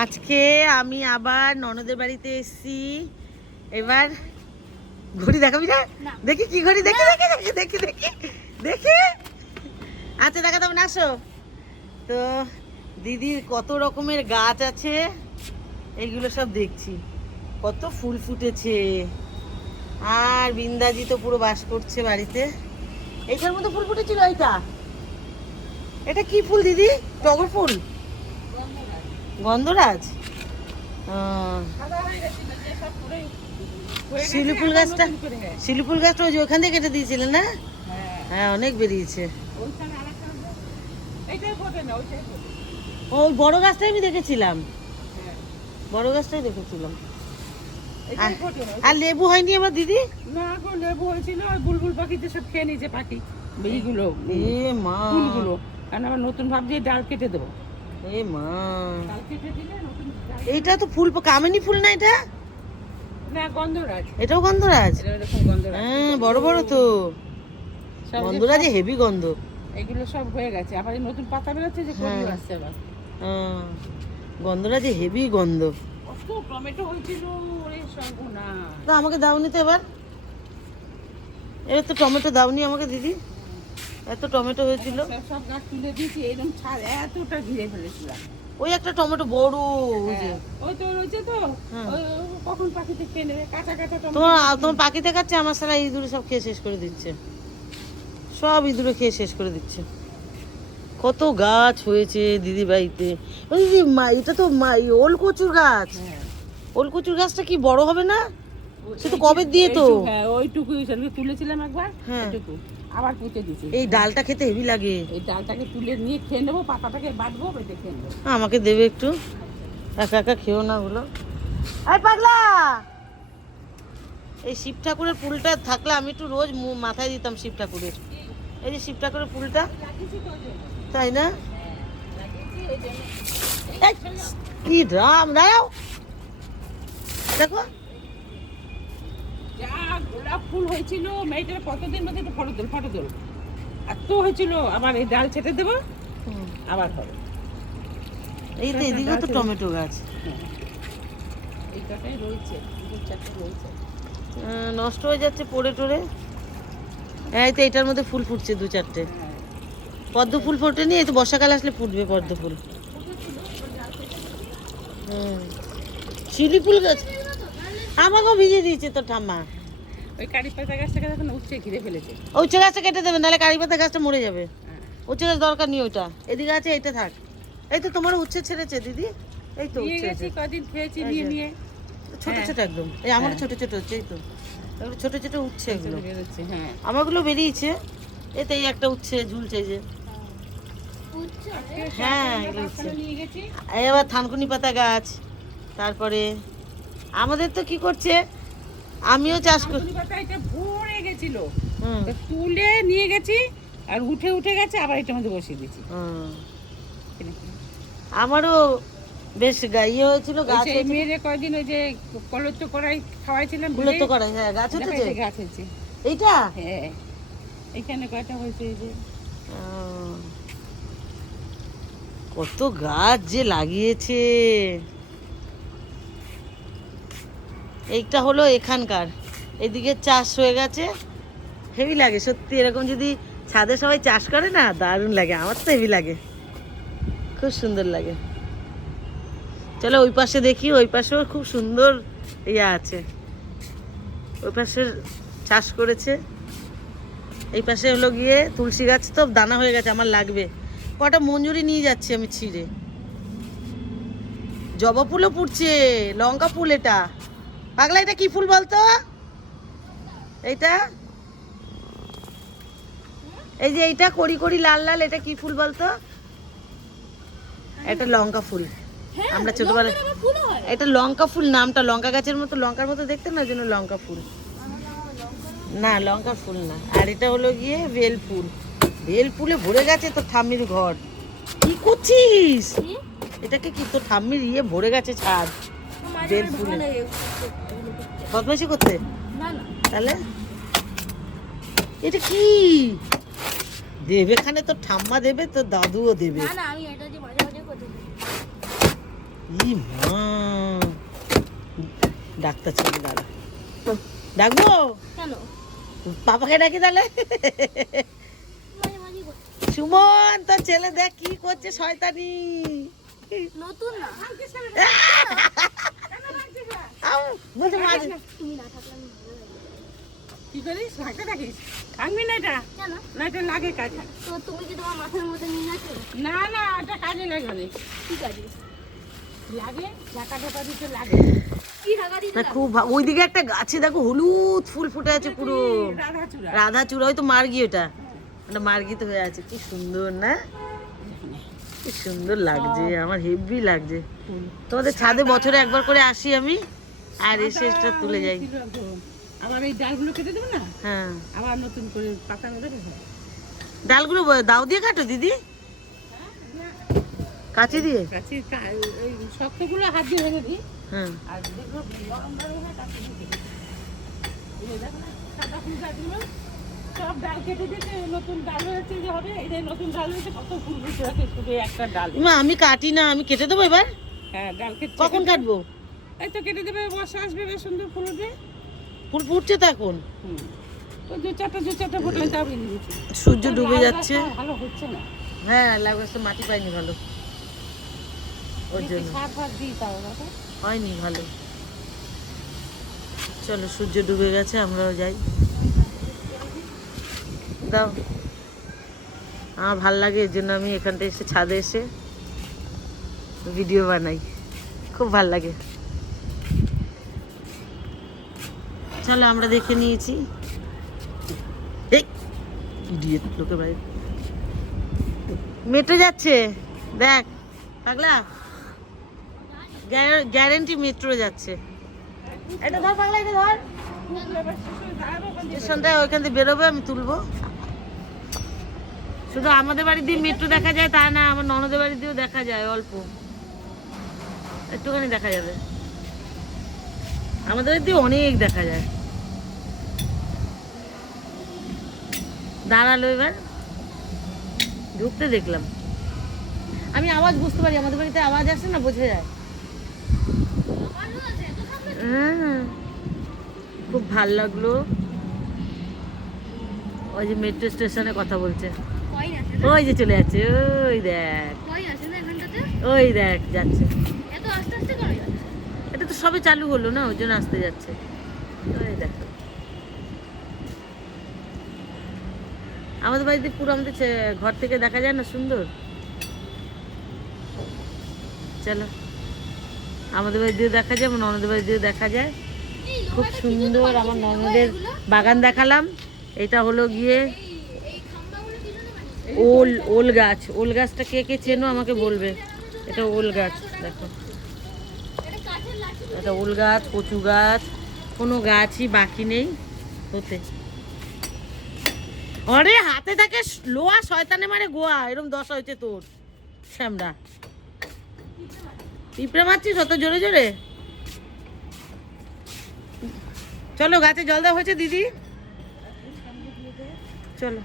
আজকে আমি আবার ননদের বাড়িতে এসেছি। এবার ঘড়ি দেখাবি না? দেখি কি ঘড়ি, দেখি দেখি দেখি দেখি দেখি দেখি আচ্ছা দেখাতে হবে না, আসো। তো দিদির কত রকমের গাছ আছে, এইগুলো সব দেখছি। কত ফুল ফুটেছে, আর বিন্দাজি তো পুরো বাস করছে বাড়িতে। এইটার মধ্যে ফুল ফুটেছিল। এটা কি ফুল দিদি? টগর ফুল? গন্ধরাজ? শিলু ফুল গাছটা, শিলু ফুল গাছটা ওই যে ওখান থেকে কেটে দিয়েছিলেন না? হ্যাঁ, অনেক বেরিয়েছে। ওই বড় গাছটাই আমি দেখেছিলাম, বড় গাছটাই দেখেছিলাম। আর লেবু হয়নি এবার দিদি? না গো, লেবু হয়েছিল, ওই বুলবুল পাখিতে সব খেয়ে নিয়েছে পাখি এইগুলো, এ মা, ফুলগুলো। কারণ আবার নতুন ভাবছি ডাল কেটে দেবো। এ মা, ডাল কেটে দিলে নতুন ডাল। এইটা তো ফুল, কামিনী ফুল না এটা? না, গন্ধরাজ। এটাও গন্ধরাজ? এটা এরকম গন্ধরাজ। হ্যাঁ, বড় বড় তো গন্ধরাজে, হেভি গন্ধ। এগুলো সব হয়ে গেছে, আবার এই নতুন পাতা বেরোচ্ছে, যে কলি আসছে আবার। গন্ধরাজে হেভি গন্ধ। কত টমেটো হয়েছিল, ওরে সর্বনাশ। তো আমাকে দাওনি তো এবার? এবার তো টমেটো দাওনি আমাকে দিদি, এত টমেটো হয়েছিল। সব গাছ তুলে দিয়েছি, এরকম ছাদ এতটা ঘিরে ফেলেছিলাম। ওই একটা টমেটো বড়, ওই যে ওই তো রয়েছে তো, ওই কখন পাখিতে খেয়ে নেবে, কাঁচা কাঁচা টমেটো। তোমার পাখি দেখাচ্ছে, আমার সারা ইঁদুরে সব খেয়ে শেষ করে দিচ্ছে, সব ইঁদুরে খেয়ে শেষ করে দিচ্ছে। কত গাছ হয়েছে দিদি বাড়িতে। ওই দিদি, এটা তো ওল কচুর গাছ। ওল কচুর গাছটা কি বড় হবে না? সে তো কবে দিয়ে তো। হ্যাঁ, ওইটুকুই তুলেছিলাম একবার, ওইটুকু আবার পুঁতে দিয়েছি। এই ডালটা খেতে হেভি লাগে। এই ডালটাকে তুলে নিয়ে খেয়ে নেবো, পাতাটাকে বাটবো, বেটে খেয়ে নেবো। আমাকে দেবে একটু, একা একা খেও না ওগুলো। আরে পাগলা, এই শিব ঠাকুরের ফুলটা থাকলে আমি একটু রোজ মাথায় দিতাম শিব ঠাকুরের। এই যে শিব ঠাকুরের ফুলটা, তাই না? কি রাম, দাঁড়াও, দেখো যা গোলাপ ফুল হয়েছিল মেয়েটার, কতদিন মধ্যে একটু ফটো তোল এত হয়েছিল। আবার এই ডাল ছেটে দেবো, আবার হবে। এই তো এদিকেও তো টমেটো গাছ। এই কটাই রয়েছে, দু চারটে রয়েছে। নষ্ট হয়ে যাচ্ছে পড়ে টড়ে। এই তো এটার মধ্যে ফুল ফুটছে দু চারটে। পদ্ম ফুল ফোটেনি, এই তো বর্ষাকাল আসলে ফুটবে পদ্ম ফুল। শিউলি ফুল গাছ আমাকেও ভিজিয়ে দিয়েছে তো ঠাম্মা। ওই কারি পাতা গাছটাকে এখন উচ্ছে ঘিরে ফেলেছে। উচ্ছে গাছটা কেটে দেবে, নাহলে কারি পাতা গাছটা মরে যাবে। উচ্ছে গাছ দরকার নেই, ওইটা এদিকে আছে, এইটা থাক। এই তো তোমার উচ্ছে ছেড়েছে দিদি, এই তো উচ্ছে কদিন খেয়েছি নিয়ে ছোট ছোট একদম। এই আমার ছোট ছোট হচ্ছে, এই তো এগুলো ছোট ছোট উচ্ছে, এগুলো হ্যাঁ, আমারগুলো বেরিয়েছে। এতে এই একটা উচ্ছে ঝুলছে যে, হ্যাঁ এগুলো উচ্ছে। এবার থানকুনি পাতা গাছ, তারপরে আমাদের তো কি করছে, আমিও চাষ করি। ভরে গেছিল, তুলে নিয়ে গেছি, আর উঠে উঠে গেছে, আবার এটার মধ্যে বসিয়ে দিয়েছি। আমারও বেশ ইয়ে হয়েছিল গাছ। মেয়েরে কয়দিন ওই যে কলত্ত করাই খাওয়াইছিলাম, কলত্ত করাই, হ্যাঁ গাছ হচ্ছে, গাছ হচ্ছে এইটা। হ্যাঁ, এখানে কয়টা হয়েছে, এই যে কত গাছ যে লাগিয়েছে। এইটা হলো এখানকার, এদিকে চাষ হয়ে গেছে। হেভি লাগে সত্যি, এরকম যদি ছাদে সবাই চাষ করে না, দারুণ লাগে। আমার তো হেভি লাগে, খুব সুন্দর লাগে। চলো ওই পাশে দেখি, ওই পাশেও খুব সুন্দর ইয়ে আছে, ওই পাশের চাষ করেছে। এই পাশে হলো গিয়ে তুলসী গাছ, তো দানা হয়ে গেছে, আমার লাগবে। কটা মঞ্জুরি নিয়ে যাচ্ছি আমি ছিঁড়ে। জবা ফুলও ফুটছে, লঙ্কা ফুল। এটা পাগলা, এটা কি ফুল বলতো? এইটা, এই যে এইটা কড়ি কড়ি লাল লাল, এটা কি ফুল বলতো? এটা লঙ্কা ফুল। আমরা ছোটবেলায় এটা লঙ্কা ফুল, নামটা লঙ্কা গাছের মতো, লঙ্কার মতো দেখতে না, জন্য লঙ্কা ফুল। না, লঙ্কা ফুল না। আর এটা হলো গিয়ে বেল ফুল। বেল ফুলে ভরে গেছে তো ঠাম্মির ঘর। কি করছিস? এটাকে কি তোর ঠাম্মির ইয়ে ভরে গেছে ছাদ বেল ফুলে। বদমাইশি করতে? তাহলে এটা কি দেবে এখানে? তোর ঠাম্মা দেবে, তোর দাদুও দেবে। ই মা, ডাক্তার ছেলে দাঁড়া, ডাকবো কেন পাপাকে ডাকি তাহলে। মাঝে মাঝে করছে। সুমন তোর ছেলে দেখ কি করছে শয়তানি। নতুন না আউ, বলছে মাঝে তুমি না থাকলে আমি ভালো লাগে। কি করিস ভাগতে থাকিস? থাকবি না এটা, কেন না এটা লাগে কাজে। তো তুমি কি তোমার মাথার মধ্যে নিয়ে আছো না না এটা কাজে লাগে অনেক। ঠিক আছে লাগে টাকা ঢোকা দিতে লাগে। কি টাকা দিতে না খুব ওইদিকে একটা গাছে দেখো হলুদ ফুল ফুটে আছে পুরো, রাধাচূড়া। রাধাচূড়া, হয়তো মার্গি, ওটা ওটা মার্গি তো হয়ে আছে। কি সুন্দর না, কি সুন্দর লাগছে, আমার হেভি লাগছে। তোমাদের ছাদে বছরে একবার করে আসি আমি, আর এসে এটা তুলে যাই। ছিল একদম। আবার এই ডালগুলো কেটে দেবো না, হ্যাঁ, আবার নতুন করে পাতা মেরে দেবো। ডালগুলো দাও দিয়ে কাটো দিদি, কাঁচি দিয়ে। গাছের এই শক্তগুলো হাত দিয়ে ভেঙে দিই, হ্যাঁ, আর যেগুলো নরম নরম হয় কাছে দিয়ে দিই। এই দেখো না, সাদা ফুল গাছগুলো সব ডাল কেটে দিতে নতুন ডাল হয়েছে যে হবে। এই যে নতুন ডাল হয়েছে, কত ফুল বসে আছে শুধু একটা ডাল। মা আমি কাটি না, আমি কেটে দেবো এবার। হ্যাঁ ডাল কেটে কখন কাটবো? এই তো কেটে দেবে, বর্ষা আসবে, বেশ সুন্দর ফুল উঠবে। ফুল ফুটছে তো এখন, ওই দু চারটা ফুটলে তাও বেরিয়ে গেছে। সূর্য ডুবে যাচ্ছে। ভালো হচ্ছে না, হ্যাঁ লাগছে, মাটি পাইনি ভালো, ওর জন্য সার ফার দিই তাও বাবা। হয়নি ভালো। চলো সূর্য ডুবে গেছে, আমরাও যাই। দাও, আমার ভাল লাগে, এর জন্য আমি এখানটা এসে ছাদে এসে ভিডিও বানাই, খুব ভাল লাগে। চলো আমরা দেখে নিয়েছি। এই ইডিয়েট, লোকের বাড়ি মেট্রো যাচ্ছে, দেখ পাগলা, গ্যারেন্টি মেট্রো যাচ্ছে। এটা ধর পাগলা, এটা ধর, স্টেশনটায় ওইখান থেকে বেরোবে, আমি তুলবো। শুধু আমাদের বাড়ি দিয়ে মেট্রো দেখা যায় তা না, আমার ননদের বাড়ি দিয়েও দেখা যায়, অল্প একটুখানি দেখা যাবে। আমাদের বাড়ি দিয়ে অনেক দেখা যায়। দাঁড়ালো এবার, ঢুকতে দেখলাম, আমি আওয়াজ বুঝতে পারি, আমাদের বাড়িতে আওয়াজ আসে না, বোঝা যায়। হ্যাঁ, খুব ভাল লাগলো। ওই যে মেট্রো স্টেশনে কথা বলছে, কয়েন আছে না ওই যে চলে যাচ্ছে, ওই দেখ, কয়েন আছে না এখানটাতে ওই দেখ যাচ্ছে। এত আস্তে আস্তে করে যাচ্ছে এটা তো সবে চালু হলো না, ওই জন্য আসতে যাচ্ছে। ওই দেখো, আমাদের বাড়িতে পুরো আমাদের ঘর থেকে দেখা যায় না, সুন্দর। চলো, আমাদের বাড়ি দিয়ে দেখা যায়, আমার ননদের বাড়ি দিয়ে দেখা যায়, এই খুব লোহাটা কি সুন্দর। জন্য আমার বানিয়েছে? ননদের এগুলো? বাগান দেখালাম। এটা হলো গিয়ে এই খাম্বাগুলো কি জন্য বানিয়েছে? ওল গাছ। ওল গাছটা কে কে চেনো আমাকে বলবে। এটা ওল গাছ, দেখো, এটা কাঠের লাঠি এটা ওল গাছ, কচু গাছ, কোনো গাছই বাকি নেই হতে। আরে হাতে থাকে লোহা, শয়তানে মারে গোয়া, এরকম দশা হয়েছে তোর শ্যামরা। পিঁপড়ে মারছিস অত জোরে জোরে? চলো গাছে জল দেওয়া হয়েছে দিদি, চলো।